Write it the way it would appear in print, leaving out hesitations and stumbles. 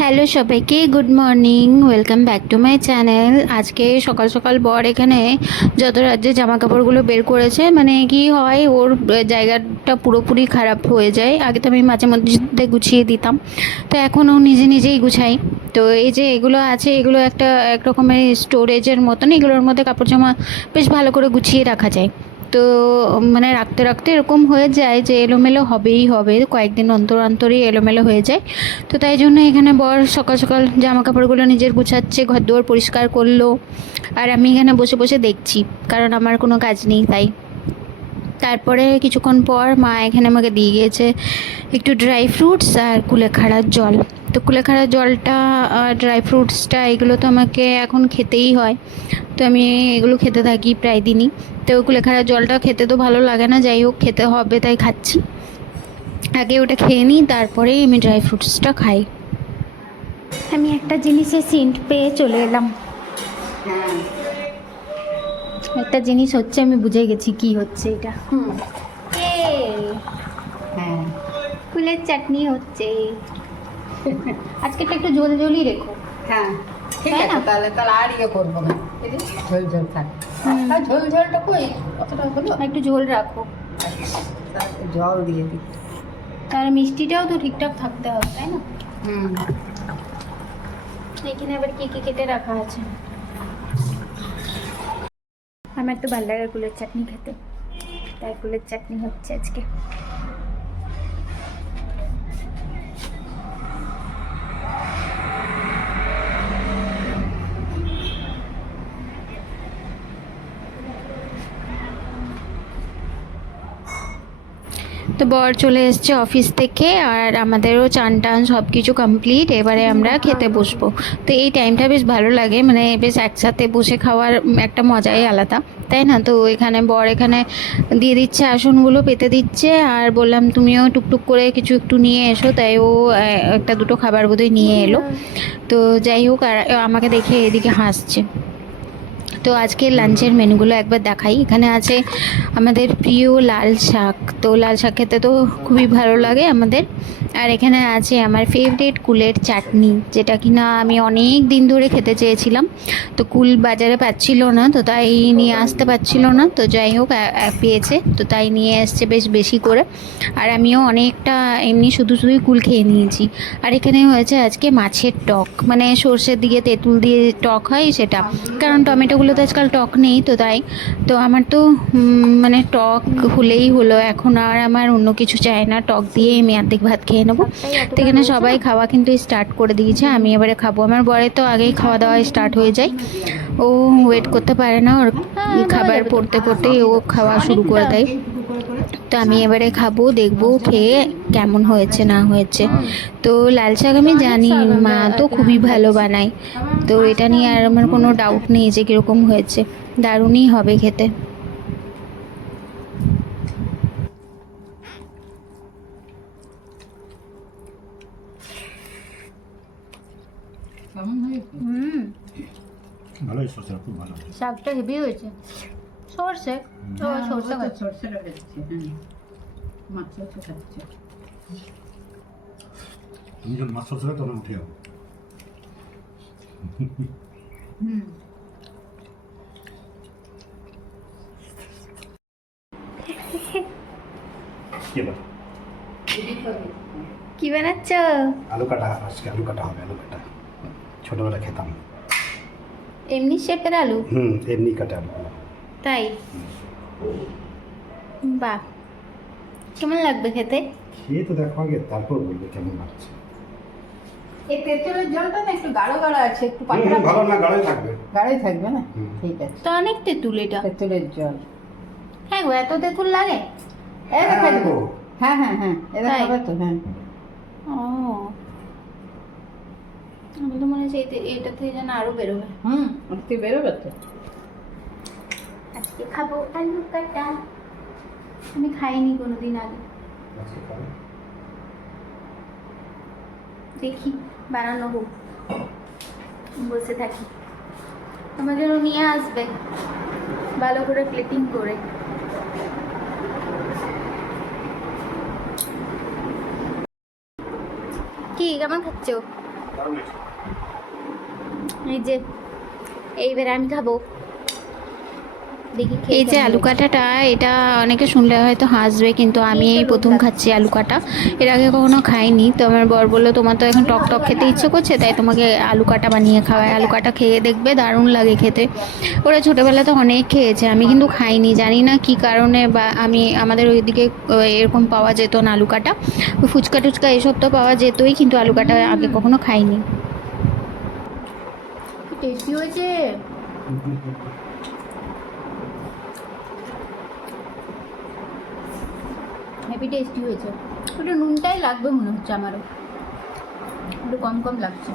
Hello সবাইকে, good morning, welcome back to my channel. আজকে সকাল সকাল বর এখানে যত রাজ্যের জামা কাপড়গুলো বের করেছে, মানে কি হয়, ওর জায়গাটা পুরোপুরি খারাপ হয়ে যায়। আগে তো আমি মাঝে মধ্যে গুছিয়ে দিতাম, তো এখন ও নিজে নিজেই গুছাই। তো এই যে এগুলো আছে, এগুলো এক রকমের স্টোরেজের মতন, এগুলোর মধ্যে কাপড় জামা বেশ ভালো করে গুছিয়ে রাখা যায়। তো মানে রাখতে রাখতে এরকম হয়ে যায় যে এলোমেলো হবেই হবে, কয়েকদিন অন্তর অন্তরই এলোমেলো হয়ে যায়। তো তাই জন্য এখানে বর সকাল সকাল জামা কাপড়গুলো নিজের গুছাচ্ছে, ঘর দুয়ার পরিষ্কার করলো, আর আমি এখানে বসে বসে দেখছি, কারণ আমার কোনো কাজ নেই তাই। তারপরে কিছুক্ষণ পর মা এখানে আমাকে দিয়ে গিয়েছে একটু ড্রাই ফ্রুটস আর কুলেখাড়ার জল। তো কুলেখাড়ার জলটা আর ড্রাই ফ্রুটসটা এগুলো তো আমাকে এখন খেতেই হয়, তো আমি এগুলো খেতে থাকি প্রায় দিনই। তো কুলেখাড়ার জলটা খেতে তো ভালো লাগে না, যাই হোক খেতে হবে তাই খাচ্ছি। আগে ওটা খেয়ে নিই, তারপরেই আমি ড্রাই ফ্রুটসটা খাই। আমি একটা জিনিসের সেন্ট পেয়ে চলে এলাম। হ্যাঁ। একটা জিনিস হচ্ছে, আমি বুঝে গেছি কি হচ্ছে এটা। হ্যাঁ। ফুলের চাটনি হচ্ছে। আজকে একটু ঝোল ঝোলই রেখো। হ্যাঁ, ঠিক তাই আছে। না? তাহলে তাহলে আর ইয়ে করবো না, ঝোল ঝোল থাক। আর ঝোল ঝোলটা কই কতটা হলো? একটু ঝোল রাখো, তাহলে জল দিয়ে দিই। তার মিষ্টিটাও তো ঠিকঠাক থাকতে হবে, তাই না? হুম। এখানে আবার কি কি কেটে রাখা আছে। আমার তো ভালো লাগে কুলের চাটনি খেতে, তাই কুলের চাটনি হচ্ছে আজকে। তো বর চলে এসছে অফিস থেকে, আর আমাদেরও চান টান সব কিছু কমপ্লিট। এবারে আমরা খেতে বসবো। তো এই টাইমটা বেশ ভালো লাগে, মানে বেশ একসাথে বসে খাওয়ার একটা মজাই আলাদা, তাই না? তো এখানে বর এখানে দিয়ে দিচ্ছে, আসনগুলো পেতে দিচ্ছে, আর বললাম তুমিও টুকটুক করে কিছু একটু নিয়ে এসো, তাই ও একটা দুটো খাবার বোধহয় নিয়ে এলো। তো যাই হোক, আর আমাকে দেখে এদিকে হাসছে। তো আজকে লাঞ্চের মেনুগুলো একবার দেখাই। এখানে আছে আমাদের প্রিয় লাল শাক, তো লাল শাক খেতে তো খুবই ভালো লাগে আমাদের। আর এখানে আছে আমার ফেভারিট কুলের চাটনি, যেটা কিনা আমি অনেক দিন ধরে খেতে চেয়েছিলাম। তো কুল বাজারে পাচ্ছিল না, তো তাই নিয়ে আসতে পারছিল না, তো যাই হোক পেয়েছে, তো তাই নিয়ে এসছে বেশ বেশি করে। আর আমিও অনেকটা এমনি শুধু শুধুই কুল খেয়ে নিয়েছি। আর এখানে হয়েছে আজকে মাছের টক, মানে সর্ষের দিয়ে তেঁতুল দিয়ে টক হয় সেটা, কারণ টমেটোগুলো তো আজকাল টক নেই, তো তাই। তো আমার তো মানে টক হলেই হলো, এখন আর আমার অন্য কিছু চাই না, টক দিয়ে আমি অর্ধেক ভাত খেয়ে নেবো। তো এখানে সবাই খাওয়া কিন্তু স্টার্ট করে দিয়েছে, আমি এবারে খাবো। আমার বরে তো আগেই খাওয়া দাওয়া স্টার্ট হয়ে যায়, ও ওয়েট করতে পারে না, ওর খাবার পড়তে পড়তেই ও খাওয়া শুরু করে দেয়। তো আমি এবারে খাবো, দেখবো খেয়ে কেমন হয়েছে না হয়েছে। তো লাল শাক আমি জানি মা তো খুবই ভালো বানায়, তো এটা নিয়ে আর আমার কোনো ডাউট নেই যে কীরকম হয়েছে, দারুণই হবে খেতে। কেমন হয়েছে? ভালো হয়েছে, সরষেটা খুব ভালো হয়েছে। শাকটা হেভি হয়েছে। সর্ষে তো সর্ষে গাছ। সরষেটা খাচ্ছে। হ্যাঁ, মাছও তো খাচ্ছে। তুমি যখন মাছ সরষেটা তখন উঠে যাবো। হুম। কি বানাচ্ছ? আলু কাটা, আজকে আলু কাটা হবে, আলু কাটা ছোটবেলা খেতাম। এমনি শেপের আলু? এমনি কাটা আলু। তাই? বাহ, কেমন লাগবে খেতে? খেয়ে তো দেখো আগে, তারপর বলবে কেমন লাগছে। এই তেঁতুলের জলটা না একটু গাঢ় গাঢ় আছে, একটু ভালো না, গাঢ়ই থাকবে। গাঢ়ই থাকবে না? হুম। ঠিক আছে। তো অনেক তেঁতুল এটা। তেঁতুলের জল। হ্যাঁ গো, এত তেঁতুল লাগে? এই হ্যাঁ, দেখা দেবো। গো। হ্যাঁ হ্যাঁ হ্যাঁ, এরা তাই? খাবে তো। হ্যাঁ। ও, আমি তো মনে হচ্ছে এটা থেকে যেন আরো বেরোবে। তুই বেরোবে তো। আজকে খাবো আলু কাটা, আমি খাইনি কোনোদিন আগে, আজকে খাবে? দেখি বানানো হোক, বসে থাকি। আমার জন্য নিয়ে আসবে ভালো করে প্লেটিং করে। কি কেমন খাচ্ছো? দারুণ হয়েছে। এই যে এইবার আমি খাবো, দেখি এই যে আলু কাটাটা, এটা অনেকে শুনলে হয়তো হাসবে, কিন্তু আমি এই প্রথম খাচ্ছি আলু কাটা। এর আগে কখনো খাইনি। তো আমার বর বললো তোমার তো এখন টক টক খেতে ইচ্ছে করছে, তাই তোমাকে আলু কাটা বানিয়ে খাওয়ায়। আলু কাটা খেয়ে দেখবে, দারুণ লাগে খেতে। ওরা ছোটোবেলাতে অনেক খেয়েছে, আমি কিন্তু খাইনি, জানি না কি কারণে। বা আমাদের ওইদিকে এরকম পাওয়া যেত না আলু কাটা। ফুচকা টুচকা এসব তো পাওয়া যেতই, কিন্তু আলু কাটা আগে কখনো খাইনি। টেস্টি হয়েছে। হেভি টেস্টি হয়েছে। একটু নুনটাই লাগবে মনে হচ্ছে আমারও, একটু কম কম লাগছে।